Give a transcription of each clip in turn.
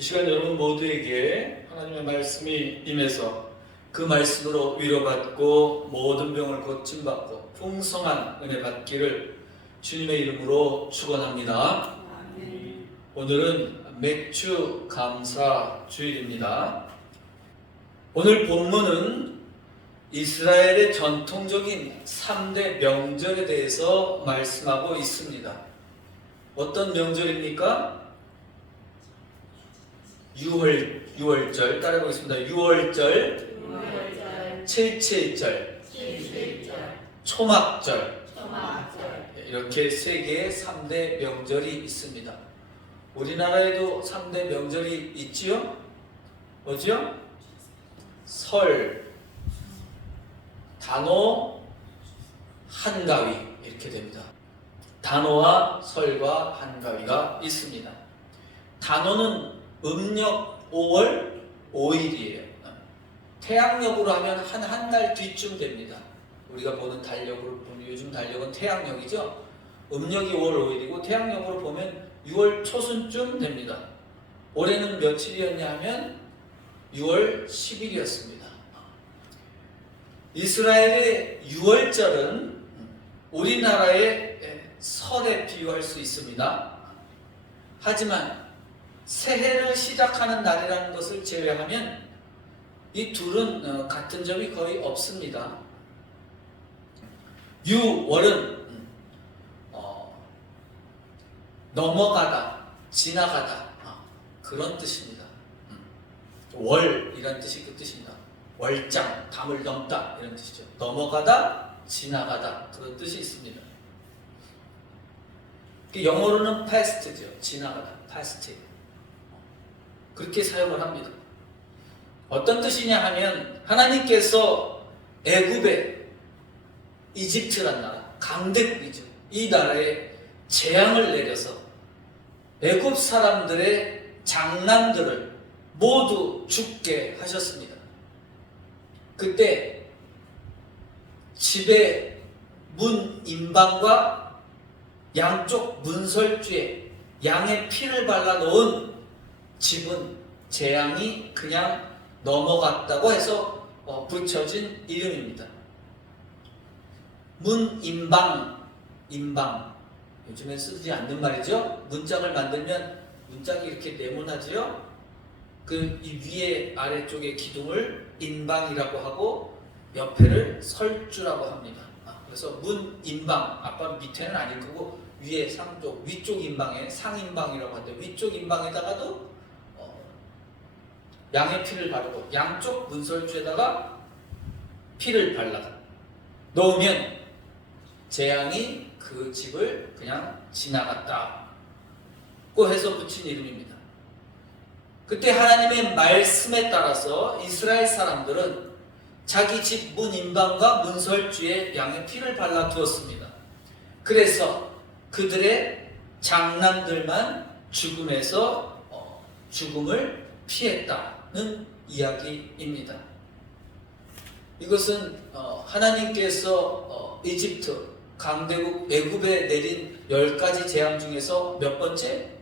이 시간 여러분 모두에게 하나님의 말씀이 임해서 그 말씀으로 위로받고 모든 병을 고침받고 풍성한 은혜 받기를 주님의 이름으로 축원합니다. 오늘은 맥주 감사 주일입니다. 오늘 본문은 이스라엘의 전통적인 3대 명절에 대해서 말씀하고 있습니다. 어떤 명절입니까? 유월절 따라해보겠습니다. 유월절, 칠칠절, 초막절, 이렇게 세 개의 3대 명절이 있습니다. 우리나라에도 3대 명절이 있지요? 뭐지요? 설, 단오, 한가위 이렇게 됩니다. 단오와 설과 한가위가 있습니다. 단오는 음력 5월 5일이에요. 태양력으로 하면 한 달 뒤쯤 됩니다. 우리가 보는 달력으로 보면 요즘 달력은 태양력이죠. 음력이 5월 5일이고 태양력으로 보면 6월 초순쯤 됩니다. 올해는 며칠이었냐 하면 6월 10일이었습니다. 이스라엘의 6월절은 우리나라의 설에 비유할 수 있습니다. 하지만 새해를 시작하는 날이라는 것을 제외하면 이 둘은 같은 점이 거의 없습니다. 6월은 넘어가다, 지나가다 그런 뜻입니다. 월이란 뜻이 그 뜻입니다. 월장, 담을 넘다 이런 뜻이죠. 넘어가다, 지나가다 그런 뜻이 있습니다. 영어로는 past죠. 지나가다, past. 그렇게 사용을 합니다. 어떤 뜻이냐 하면 하나님께서 애굽에 이집트란 나라, 강대국이죠. 이 나라에 재앙을 내려서 애굽 사람들의 장남들을 모두 죽게 하셨습니다. 그때 집의 문 임방과 양쪽 문설주에 양의 피를 발라놓은 집은 재앙이 그냥 넘어갔다고 해서 붙여진 이름입니다. 문 임방, 요즘엔 쓰지 않는 말이죠. 문짝을 만들면 문짝이 이렇게 네모나지요. 이 위에 아래쪽의 기둥을 인방이라고 하고 옆에를 설주라고 합니다. 그래서 문 인방, 아빠 밑에는 아닐 거고 위에 상쪽, 위쪽 인방에 상인방이라고 하는데 위쪽 인방에다가도 양의 피를 바르고 양쪽 문설주에다가 피를 발라 놓으면 재앙이 그 집을 그냥 지나갔다고 해서 붙인 이름입니다. 그때 하나님의 말씀에 따라서 이스라엘 사람들은 자기 집 문 인방과 문설주에 양의 피를 발라 두었습니다. 그래서 그들의 장남들만 죽음을 피했다는 이야기입니다. 이것은 하나님께서 이집트 강대국 애굽에 내린 10가지 재앙 중에서 몇 번째?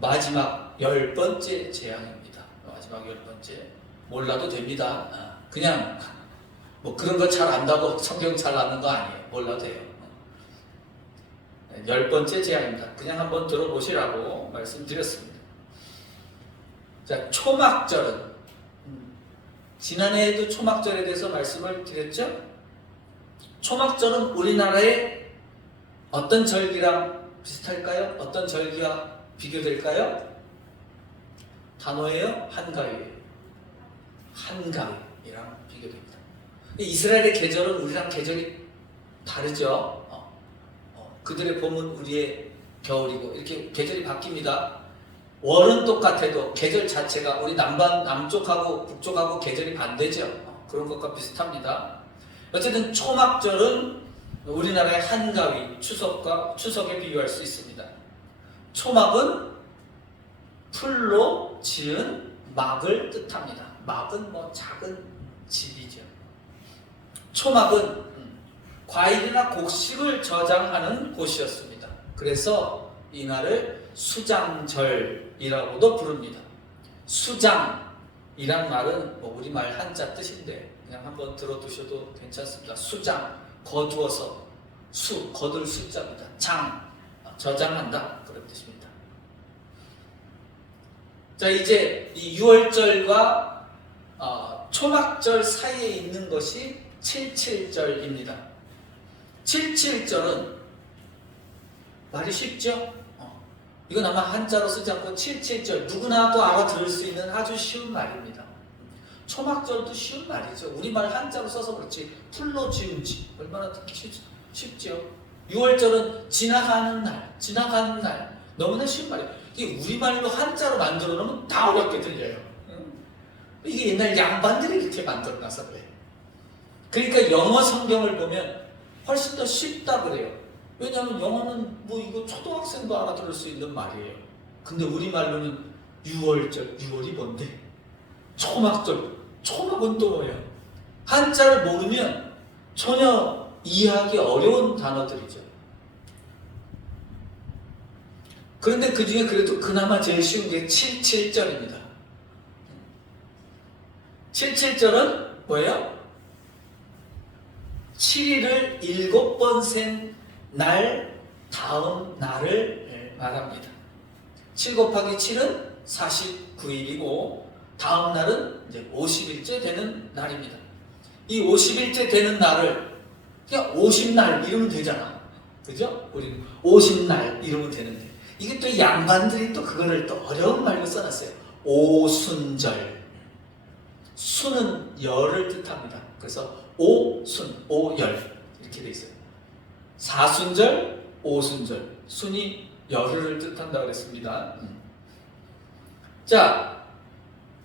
마지막 10번째 재앙입니다. 마지막 10번째. 몰라도 됩니다. 그냥 뭐 그런 거 잘 안다고 성경 잘 아는 거 아니에요. 몰라도 돼요. 10번째 재앙입니다. 그냥 한번 들어보시라고 말씀드렸습니다. 자, 초막절은 지난해에도 초막절에 대해서 말씀을 드렸죠? 초막절은 우리나라의 어떤 절기랑 비슷할까요? 어떤 절기와 비교될까요? 단오예요? 한가위예요? 한가위랑 비교됩니다. 이스라엘의 계절은 우리랑 계절이 다르죠. 그들의 봄은 우리의 겨울이고 이렇게 계절이 바뀝니다. 월은 똑같아도 계절 자체가 우리 남쪽하고 북쪽하고 계절이 반대죠. 그런 것과 비슷합니다. 어쨌든 초막절은 우리나라의 한가위, 추석에 비유할 수 있습니다. 초막은 풀로 지은 막을 뜻합니다. 막은 작은 집이죠. 초막은 과일이나 곡식을 저장하는 곳이었습니다. 그래서 이날을 수장절이라고도 부릅니다. 수장이란 말은 뭐 우리말 한자 뜻인데 그냥 한번 들어두셔도 괜찮습니다. 수장, 거두어서 거둘 숫자입니다. 장, 저장한다 그런 뜻입니다. 자, 이제 이 유월절과 초막절 사이에 있는 것이 칠칠절입니다. 칠칠절은 말이 쉽죠? 이건 아마 한자로 쓰지 않고 칠칠절, 누구나도 알아들을 수 있는 아주 쉬운 말입니다. 초막절도 쉬운 말이죠. 우리말 한자로 써서 그렇지 풀로 지은지 얼마나 쉽죠. 6월절은 지나가는 날 너무나 쉬운 말이에요. 이게 우리말로 한자로 만들어 놓으면 다 어렵게 들려요. 이게 옛날 양반들이 이렇게 만들어놔서 그래요. 그러니까 영어 성경을 보면 훨씬 더 쉽다 그래요. 왜냐하면 영어는 뭐 이거 초등학생도 알아들을 수 있는 말이에요. 근데 우리말로는 6월절, 6월이 뭔데? 초막절, 초막은 또 뭐예요? 한자를 모르면 전혀 이해하기 어려운 단어들이죠. 그런데 그 중에 그래도 그나마 제일 쉬운 게 77절입니다. 77절은 뭐예요? 7일을 7번 센 날 다음 날을 말합니다. 7 곱하기 7은 49일이고 다음 날은 이제 50일째 되는 날입니다. 이 50일째 되는 날을 그냥 50날 이러면 되잖아. 그죠? 우리는 50날 이러면 되는데 이게 또 양반들이 또 그거를 또 어려운 말로 써놨어요. 오순절. 순은 열을 뜻합니다. 그래서 오순, 오열 이렇게 돼 있어요. 사순절, 오순절. 순이 열흘을 뜻한다고 그랬습니다. 자,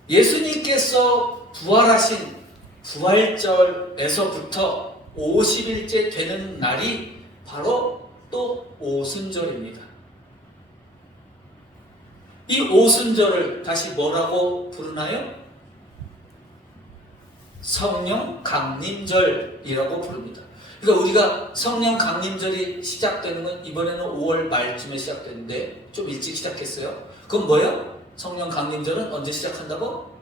예수님께서 부활하신 부활절에서부터 50일째 되는 날이 바로 또 오순절입니다. 이 오순절을 다시 뭐라고 부르나요? 성령 강림절이라고 부릅니다. 그러니까 우리가 성령 강림절이 시작되는 건 이번에는 5월 말쯤에 시작됐는데 좀 일찍 시작했어요. 그건 뭐예요? 성령 강림절은 언제 시작한다고?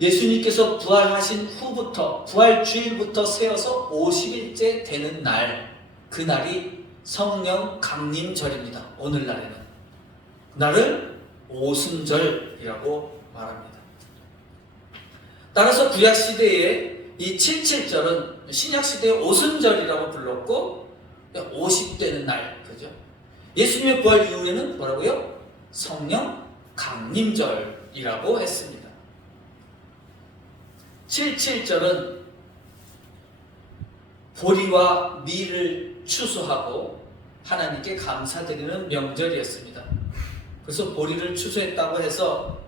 예수님께서 부활하신 후부터 부활 주일부터 세어서 50일째 되는 날, 그 날이 성령 강림절입니다. 오늘날에는 그날을 오순절이라고 말합니다. 따라서 구약시대에 이 77절은 신약시대의 오순절이라고 불렀고 50되는 날, 그죠? 예수님의 부활 이후에는 뭐라고요? 성령 강림절이라고 했습니다. 77절은 보리와 밀을 추수하고 하나님께 감사드리는 명절이었습니다. 그래서 보리를 추수했다고 해서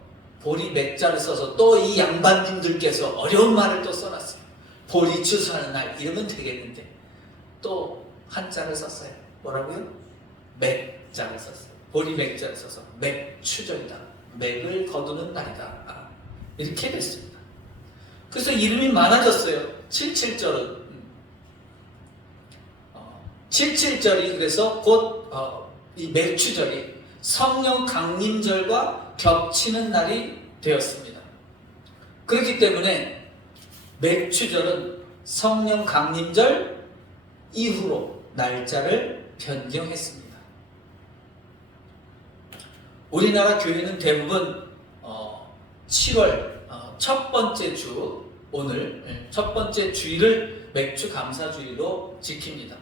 보리 맥자를 써서 또 이 양반님들께서 어려운 말을 또 써놨어요. 보리 추수하는 날 이러면 되겠는데 또 한자를 썼어요. 뭐라고요? 맥자를 썼어요. 보리 맥자를 써서 맥추절이다. 맥을 거두는 날이다. 이렇게 됐습니다. 그래서 이름이 많아졌어요. 77절은 77절이 그래서 곧 이 맥추절이 성령 강림절과 겹치는 날이 되었습니다. 그렇기 때문에 맥추절은 성령 강림절 이후로 날짜를 변경했습니다. 우리나라 교회는 대부분 7월 첫 번째 주, 오늘 첫 번째 주일을 맥추 감사주의로 지킵니다.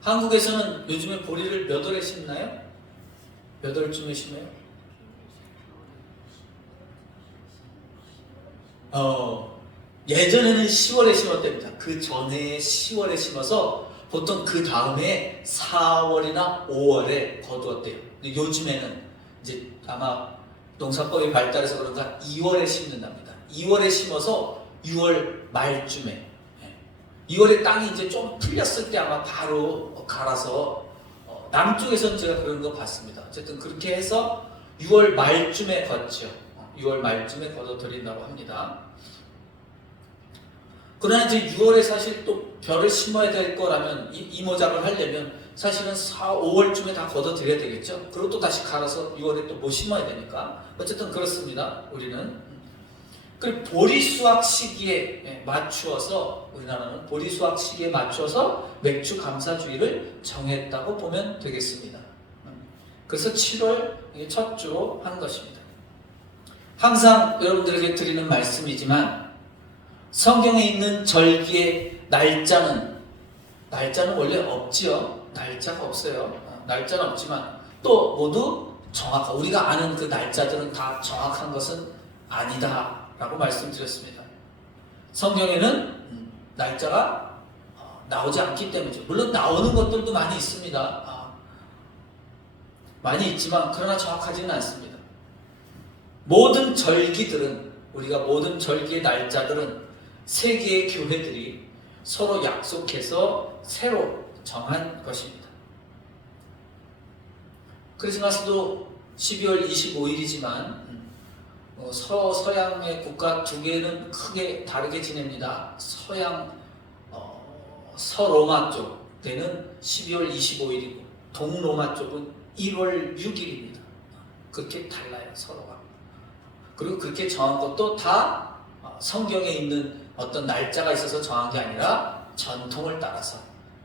한국에서는 요즘에 보리를 몇 월에 심나요? 몇 월쯤에 심어요? 예전에는 10월에 심었답니다. 그 전에 10월에 심어서 보통 그 다음에 4월이나 5월에 거두었대요. 근데 요즘에는 이제 아마 농사법이 발달해서 그런가 2월에 심는답니다. 2월에 심어서 6월 말쯤에 2월에 땅이 이제 좀 풀렸을 때 아마 바로 갈아서 남쪽에서는 제가 그런 거 봤습니다. 어쨌든 그렇게 해서 6월 말쯤에 걷죠. 6월 말쯤에 걷어들인다고 합니다. 그러나 이제 6월에 사실 또 벼를 심어야 될 거라면 이모작을 하려면 사실은 4, 5월쯤에 다 걷어들여야 되겠죠. 그리고 또 다시 갈아서 6월에 또 못 심어야 되니까. 어쨌든 그렇습니다. 우리는. 그리고 보리수확 시기에 맞추어서 우리나라는 보리수확 시기에 맞춰서 맥주 감사주의를 정했다고 보면 되겠습니다. 그래서 7월 첫 주로 한 것입니다. 항상 여러분들에게 드리는 말씀이지만 성경에 있는 절기의 날짜는 원래 없지요. 날짜가 없어요. 날짜는 없지만 또 모두 정확한, 우리가 아는 그 날짜들은 다 정확한 것은 아니다 라고 말씀드렸습니다. 성경에는 날짜가 나오지 않기 때문이죠. 물론 나오는 것들도 많이 있습니다. 많이 있지만 그러나 정확하지는 않습니다. 모든 절기들은, 우리가 모든 절기의 날짜들은 세계의 교회들이 서로 약속해서 새로 정한 것입니다. 크리스마스도 12월 25일이지만 서양의 국가 두 개는 크게 다르게 지냅니다. 서로마 쪽 때는 12월 25일이고 동로마 쪽은 1월 6일입니다. 그렇게 달라요, 서로가. 그리고 그렇게 정한 것도 다 성경에 있는 어떤 날짜가 있어서 정한 게 아니라 전통을 따라서,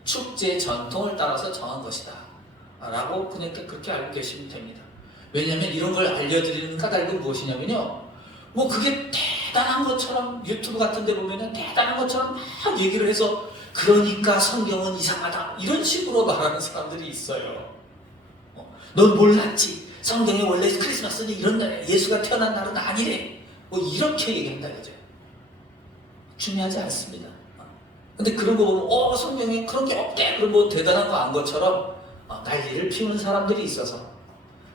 축제 전통을 따라서 정한 것이다 라고 그냥 그렇게 알고 계시면 됩니다. 왜냐하면 이런 걸 알려드리는 까닭은 무엇이냐면요, 뭐 그게 대단한 것처럼 유튜브 같은 데 보면은 대단한 것처럼 막 얘기를 해서 그러니까 성경은 이상하다 이런 식으로 말하는 사람들이 있어요. 넌 몰랐지, 성경에 원래 크리스마스는 이런 날이야, 예수가 태어난 날은 아니래, 뭐 이렇게 얘기한다 그죠. 중요하지 않습니다. 근데 그런 거 보면 성경에 그런 게 없대, 그럼 뭐 대단한 거 안 것처럼 난리를 피우는 사람들이 있어서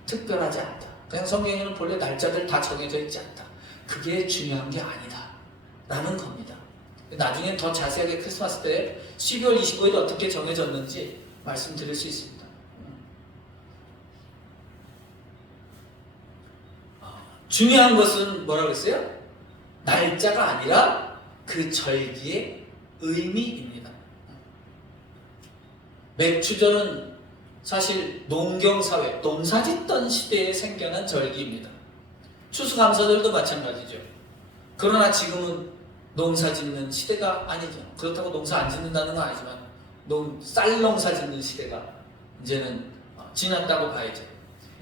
특별하지 않다. 그냥 성경에는 본래 날짜들 다 정해져 있지 않다. 그게 중요한 게 아니다 라는 겁니다. 나중에 더 자세하게 크리스마스 때 12월 25일이 어떻게 정해졌는지 말씀드릴 수 있습니다. 중요한 것은 뭐라고 했어요? 날짜가 아니라 그 절기의 의미입니다. 맥주절은 사실 농경사회, 농사짓던 시대에 생겨난 절기입니다. 추수감사절도 마찬가지죠. 그러나 지금은 농사짓는 시대가 아니죠. 그렇다고 농사 안 짓는다는 건 아니지만 쌀 농사 짓는 시대가 이제는 지났다고 봐야죠.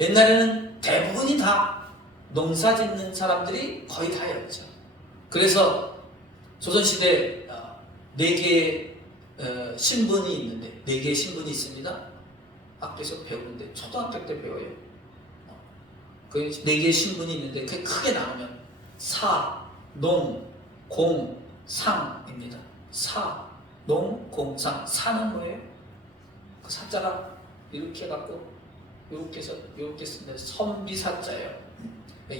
옛날에는 대부분이 다 농사 짓는 사람들이 거의 다였죠. 그래서 조선시대 4개의 신분이 있는데, 4개의 신분이 있습니다. 학교에서 배우는데 초등학교 때 배워요. 그 4개의 신분이 있는데 그게 크게 나누면 사, 농, 공, 상입니다. 사, 농, 공, 상. 사는 뭐예요? 그 사자가 이렇게 해갖고 이렇게 해서 이렇게 쓰는데 선비사자예요.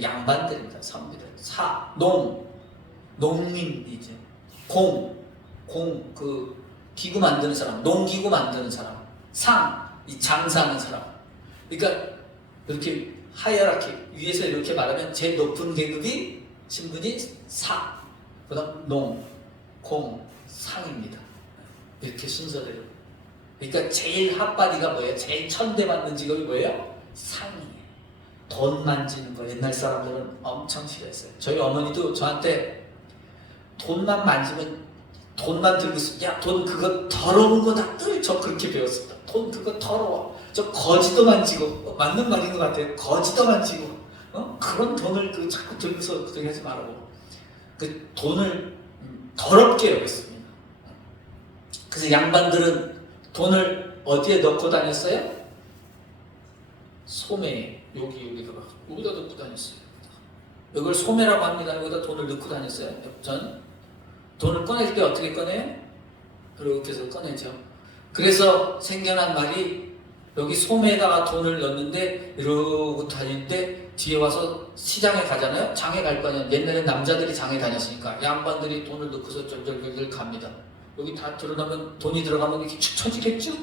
양반들입니다. 선비들. 사, 농, 농민이죠. 공, 그 기구 만드는 사람, 농기구 만드는 사람. 상, 이 장사하는 사람. 그러니까 이렇게 하이어라키 위에서 이렇게 말하면 제일 높은 계급이 신분이 사, 그다음 농, 공, 상입니다. 이렇게 순서대로. 그러니까 제일 핫바디가 뭐예요? 제일 천대받는 직업이 뭐예요? 상이에요. 돈 만지는 거 옛날 사람들은 엄청 싫어했어요. 저희 어머니도 저한테 돈만 만지면, 돈만 들고 있으면 야, 돈 그거 더러운 거다. 저 그렇게 배웠습니다. 돈 그거 더러워. 저 거지도 만지고, 맞는 말인 것 같아요. 거지도 만지고, 그런 돈을 자꾸 들고서 그렇게 하지 말라고. 그 돈을 더럽게 여겼습니다. 그래서 양반들은 돈을 어디에 넣고 다녔어요? 소매에, 여기다 넣고 다녔어요. 이걸 소매라고 합니다. 여기다 돈을 넣고 다녔어요. 전 돈을 꺼낼 때 어떻게 꺼내요? 이렇게 해서 꺼내죠. 그래서 생겨난 말이, 여기 소매에다가 돈을 넣는데 이러고 다닐 때 뒤에 와서 시장에 가잖아요. 장에 갈 거 아니에요. 옛날에 남자들이 장에 다녔으니까 양반들이 돈을 넣고서 절절절절 갑니다. 여기 다 들어가면, 돈이 들어가면 이렇게 축 처지겠죠?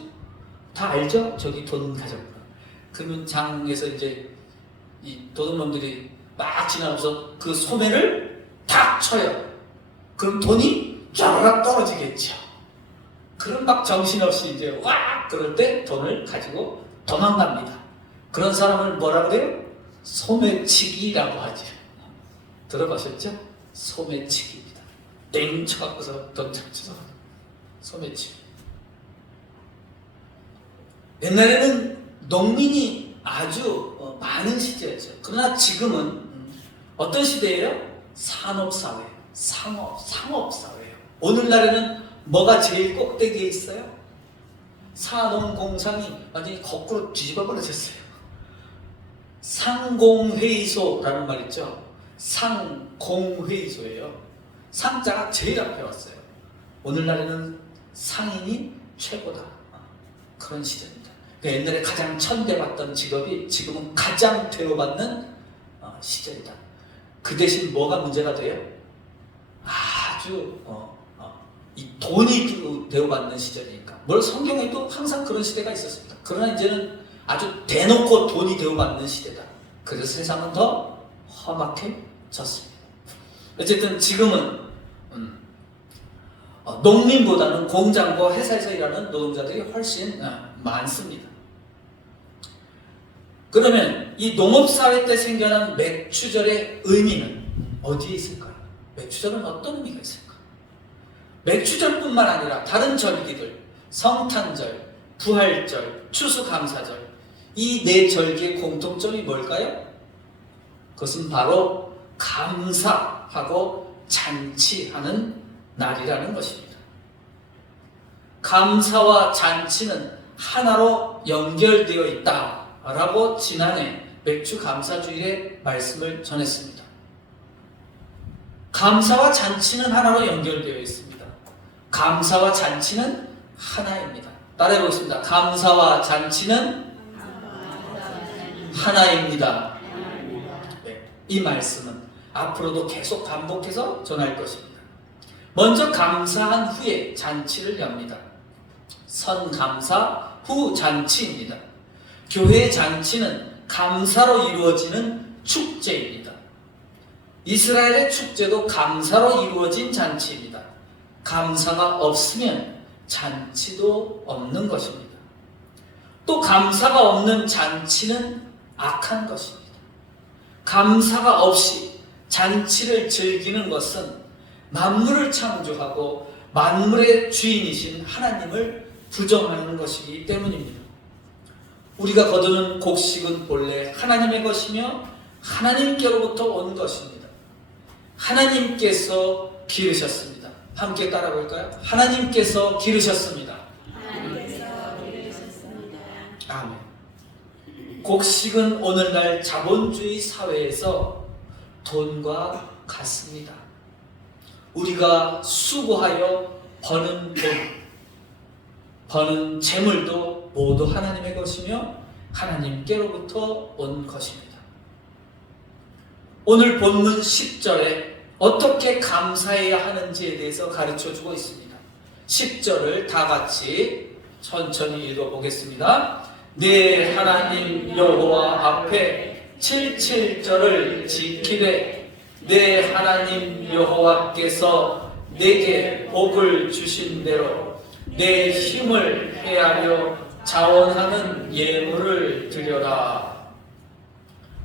다 알죠? 저기 돈 가져가. 그러면 장에서 이제 이 도둑놈들이 막 지나가서 그 소매를 탁 쳐요. 그럼 돈이 쫙 떨어지겠죠. 그런 막 정신없이 이제 와 그럴 때 돈을 가지고 도망갑니다. 그런 사람을 뭐라 그래요? 소매치기라고 하죠. 들어보셨죠? 소매치기입니다. 땡 쳐갖고서 돈 찾쳐서 소매치기. 옛날에는 농민이 아주 많은 시대였죠. 그러나 지금은 어떤 시대예요? 산업사회, 상업사회예요. 오늘날에는 뭐가 제일 꼭대기에 있어요? 산업공상이 완전히 거꾸로 뒤집어 버려졌어요. 상공회의소라는 말 있죠? 상공회의소예요. 상자가 제일 앞에 왔어요. 오늘날에는 상인이 최고다. 그런 시대입니다. 그러니까 옛날에 가장 천대받던 직업이 지금은 가장 대우받는 시절이다. 그 대신 뭐가 문제가 돼요? 아주 이 돈이 대우받는 시절이니까. 뭘 성경에도 항상 그런 시대가 있었습니다. 그러나 이제는 아주 대놓고 돈이 대우받는 시대다. 그래서 세상은 더 험악해졌습니다. 어쨌든 지금은 농민보다는 공장과 회사에서 일하는 노동자들이 훨씬 많습니다. 그러면 이 농업사회 때 생겨난 맥추절의 의미는 어디에 있을까요? 맥추절은 어떤 의미가 있을까요? 맥추절뿐만 아니라 다른 절기들, 성탄절, 부활절, 추수감사절, 이 네 절기의 공통점이 뭘까요? 그것은 바로 감사하고 잔치하는 날이라는 것입니다. 감사와 잔치는 하나로 연결되어 있다라고 지난해 맥추감사주일에 말씀을 전했습니다. 감사와 잔치는 하나로 연결되어 있습니다. 감사와 잔치는 하나입니다. 따라해 보겠습니다. 감사와 잔치는 하나입니다. 네, 이 말씀은 앞으로도 계속 반복해서 전할 것입니다. 먼저 감사한 후에 잔치를 엽니다. 선감사 후 잔치입니다. 교회의 잔치는 감사로 이루어지는 축제입니다. 이스라엘의 축제도 감사로 이루어진 잔치입니다. 감사가 없으면 잔치도 없는 것입니다. 또 감사가 없는 잔치는 악한 것입니다. 감사가 없이 잔치를 즐기는 것은 만물을 창조하고 만물의 주인이신 하나님을 부정하는 것이기 때문입니다. 우리가 거두는 곡식은 본래 하나님의 것이며 하나님께로부터 온 것입니다. 하나님께서 기르셨습니다. 함께 따라 볼까요? 하나님께서 기르셨습니다. 아멘. 곡식은 오늘날 자본주의 사회에서 돈과 같습니다. 우리가 수고하여 버는 돈, 버는 재물도 모두 하나님의 것이며 하나님께로부터 온 것입니다. 오늘 본문 10절에 어떻게 감사해야 하는지에 대해서 가르쳐주고 있습니다. 10절을 다 같이 천천히 읽어보겠습니다. 내 하나님 여호와 앞에 77절을 지키되 내 하나님 여호와께서 내게 복을 주신 대로 내 힘을 헤아려 자원하는 예물을 드려라.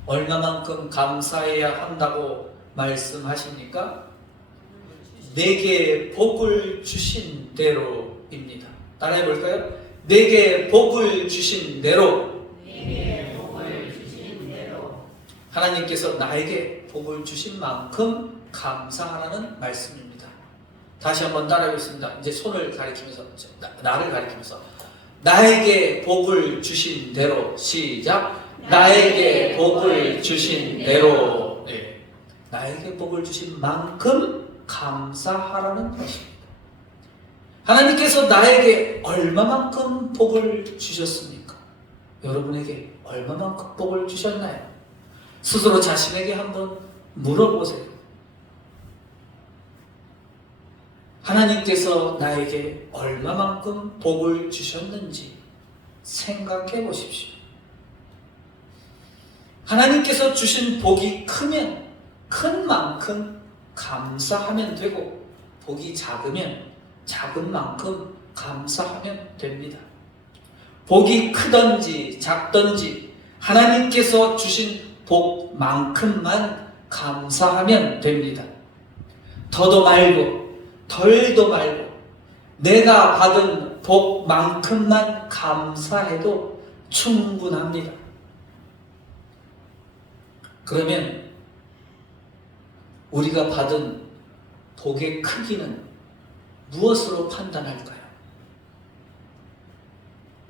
얼마만큼 감사해야 한다고 말씀하십니까? 내게 복을 주신 대로입니다. 따라해 볼까요? 내게 복을 주신 대로. 하나님께서 나에게 복을 주신 만큼 감사하라는 말씀입니다. 다시 한번 따라하겠습니다. 이제 손을 가리키면서, 나를 가리키면서 나에게 복을 주신 대로. 시작. 나에게 복을 주신 대로. 네. 나에게 복을 주신 만큼 감사하라는 것입니다. 하나님께서 나에게 얼마만큼 복을 주셨습니까? 여러분에게 얼마만큼 복을 주셨나요? 스스로 자신에게 한번 물어보세요. 하나님께서 나에게 얼마만큼 복을 주셨는지 생각해 보십시오. 하나님께서 주신 복이 크면 큰 만큼 감사하면 되고, 복이 작으면 작은 만큼 감사하면 됩니다. 복이 크든지 작든지 하나님께서 주신 복만큼만 감사하면 됩니다. 더도 말고 덜도 말고 내가 받은 복만큼만 감사해도 충분합니다. 그러면 우리가 받은 복의 크기는 무엇으로 판단할까요?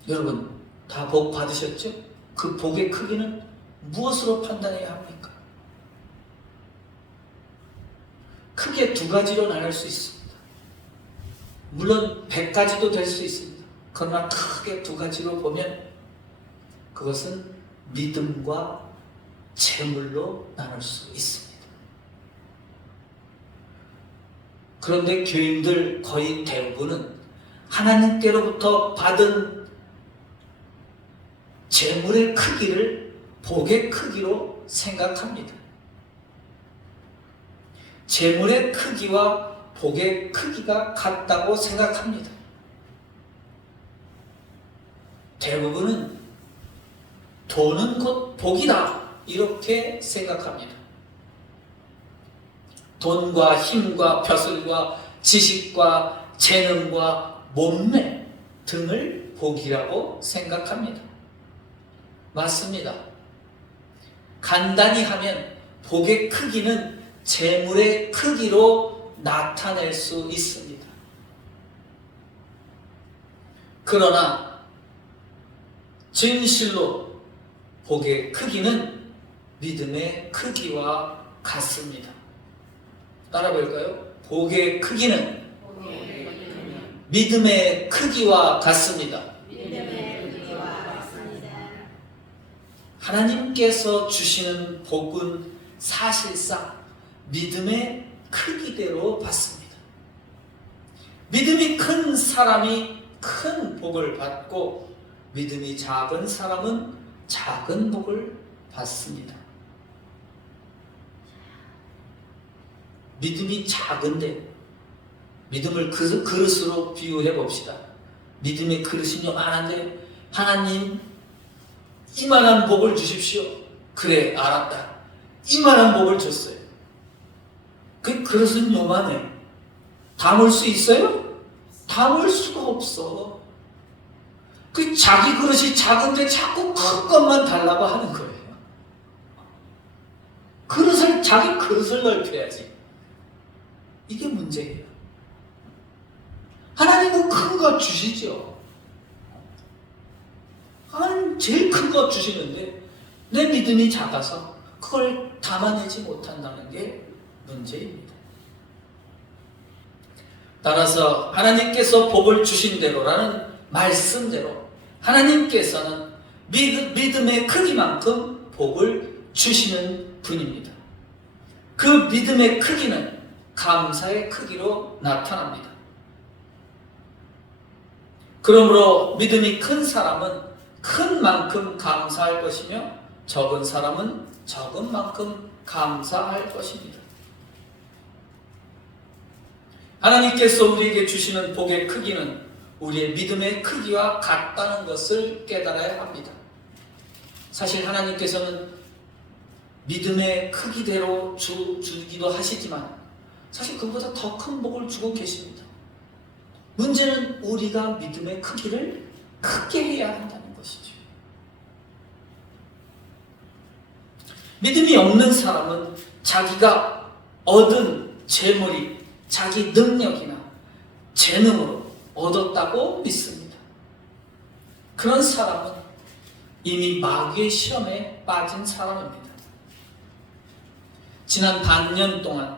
여러분 다 복 받으셨죠? 그 복의 크기는 무엇으로 판단해야 합니까? 크게 두 가지로 나눌 수 있습니다. 물론 100가지도 될 수 있습니다. 그러나 크게 두 가지로 보면 그것은 믿음과 재물로 나눌 수 있습니다. 그런데 교인들 거의 대부분은 하나님께로부터 받은 재물의 크기를 복의 크기로 생각합니다. 재물의 크기와 복의 크기가 같다고 생각합니다. 대부분은 돈은 곧 복이다 이렇게 생각합니다. 돈과 힘과 벼슬과 지식과 재능과 몸매 등을 복이라고 생각합니다. 맞습니다. 간단히 하면 복의 크기는 재물의 크기로 나타낼 수 있습니다. 그러나 진실로 복의 크기는 믿음의 크기와 같습니다. 따라 볼까요? 복의 크기는 믿음의 크기와 같습니다. 하나님께서 주시는 복은 사실상 믿음의 크기대로 받습니다. 믿음이 큰 사람이 큰 복을 받고 믿음이 작은 사람은 작은 복을 받습니다. 믿음이 작은데 믿음을 그릇으로 비유해 봅시다. 믿음의 그릇이 요만한데 하나님 이만한 복을 주십시오. 그래 알았다. 이만한 복을 줬어요. 그 그릇은 요만해. 담을 수 있어요? 담을 수가 없어. 그 자기 그릇이 작은데 자꾸 큰 것만 달라고 하는 거예요. 자기 그릇을 넓혀야지. 이게 문제예요. 하나님은 큰 것 주시죠. 하나님 제일 큰 것 주시는데 내 믿음이 작아서 그걸 담아내지 못한다는 게 문제입니다. 따라서 하나님께서 복을 주신 대로라는 말씀대로 하나님께서는 믿음의 크기만큼 복을 주시는 분입니다. 그 믿음의 크기는 감사의 크기로 나타납니다. 그러므로 믿음이 큰 사람은 큰 만큼 감사할 것이며 적은 사람은 적은 만큼 감사할 것입니다. 하나님께서 우리에게 주시는 복의 크기는 우리의 믿음의 크기와 같다는 것을 깨달아야 합니다. 사실 하나님께서는 믿음의 크기대로 주기도 하시지만 사실 그보다 더 큰 복을 주고 계십니다. 문제는 우리가 믿음의 크기를 크게 해야 한다는 것이죠. 믿음이 없는 사람은 자기가 얻은 재물이 자기 능력이나 재능으로 얻었다고 믿습니다. 그런 사람은 이미 마귀의 시험에 빠진 사람입니다. 지난 반년 동안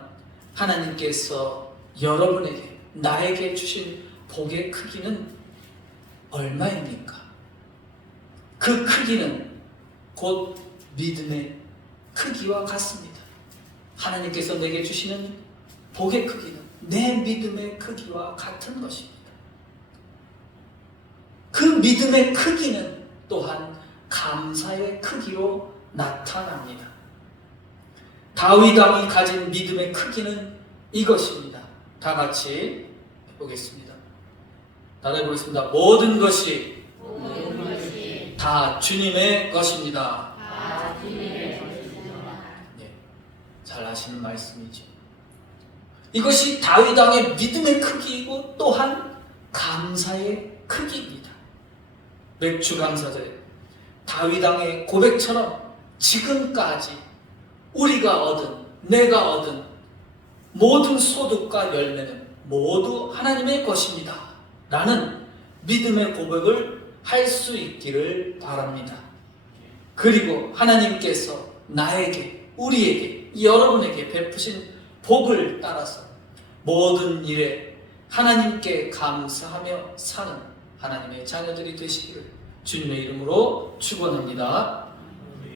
하나님께서 여러분에게 나에게 주신 복의 크기는 얼마입니까? 그 크기는 곧 믿음의 크기와 같습니다. 하나님께서 내게 주시는 복의 크기는 내 믿음의 크기와 같은 것입니다. 그 믿음의 크기는 또한 감사의 크기로 나타납니다. 다윗 왕이 가진 믿음의 크기는 이것입니다. 다 같이 보겠습니다. 따라해보겠습니다. 모든 것이 다 주님의 것입니다. 네, 잘 아시는 말씀이죠. 이것이 다윗 왕의 믿음의 크기이고 또한 감사의 크기입니다. 맥주 감사절에 다윗 왕의 고백처럼 지금까지 우리가 얻은, 내가 얻은 모든 소득과 열매는 모두 하나님의 것입니다 라는 믿음의 고백을 할 수 있기를 바랍니다. 그리고 하나님께서 나에게, 우리에게, 여러분에게 베푸신 복을 따라서 모든 일에 하나님께 감사하며 사는 하나님의 자녀들이 되시기를 주님의 이름으로 축원합니다.